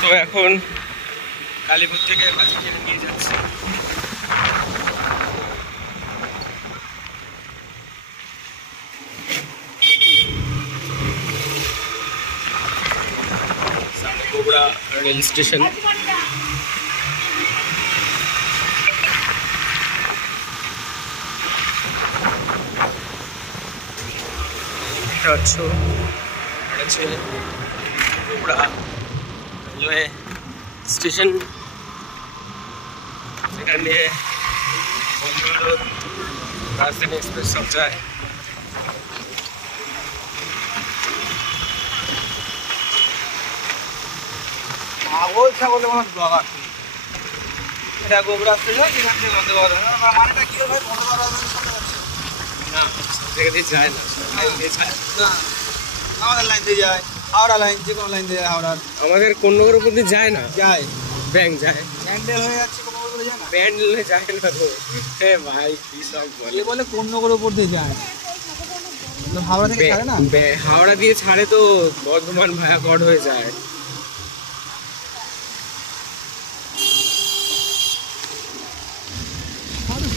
তো এখন কালীপুর থেকে বাজি কিনে নিয়ে যাচ্ছে। Gobra rail station. Gobra railway station, সেখানে বন্দে ভারত, রাজধানী এক্সপ্রেস সব যায়। ছাগল ছাগল ব্লগ আসছে, এটা গোবরা স্টেশন, এখান থেকে বন্দে ভারত। মানেটা কি ভাই? বন্দে ভারত না, সব জায়গা দিয়ে যায় না, না, আমাদের লাইন দিয়ে যায়, হাওড়া লাইন, যে কোনো লাইন দিয়ে যায়। হাওড়ার আমাদের কোন্নগর উপর দিয়ে যায় না, যায়, ব্যাংক যায়, ব্যান্ডেল হয়ে যাচ্ছে, কোনো বলে যায় না, ব্যান্ডেলে যায় না তো। হে ভাই কি সব বলে, বলে কোন্নগর উপর দিয়ে যায়, হাওড়া থেকে ছাড়ে না। হাওড়া দিয়ে ছাড়ে তো বর্ধমান ভায়া গড় হয়ে যায়।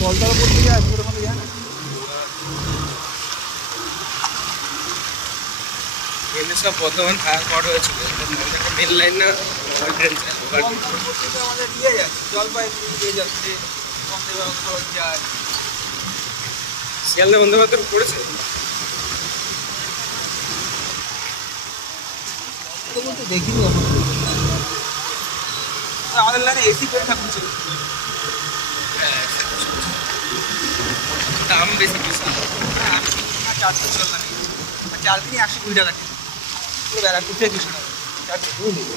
কলতার উপর দিয়ে যায়, ওরকম যায় না। এমনি সব বর্ধমান ভায়া গড় হয়েছিল, মেন লাইন না, ট্রেন আমাদের দিয়ে যাচ্ছে, জলপাইগুড়ি দিয়ে যাচ্ছে, বন্দে ভারত যায়। শিয়ালদা বন্দে ভারত পড়েছে বলতে দেখিনি কখন। আমাদের লাইনে এসি পরীক্ষা করছে, দাম বেশি বেশি। আমি 4 দিন চললাম, 4 দিনই 120 টাকা টিকিট, পুরো ব্যারাকপুর থেকে 200 টাকা, 4 দিন।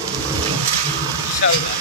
শিয়ালদা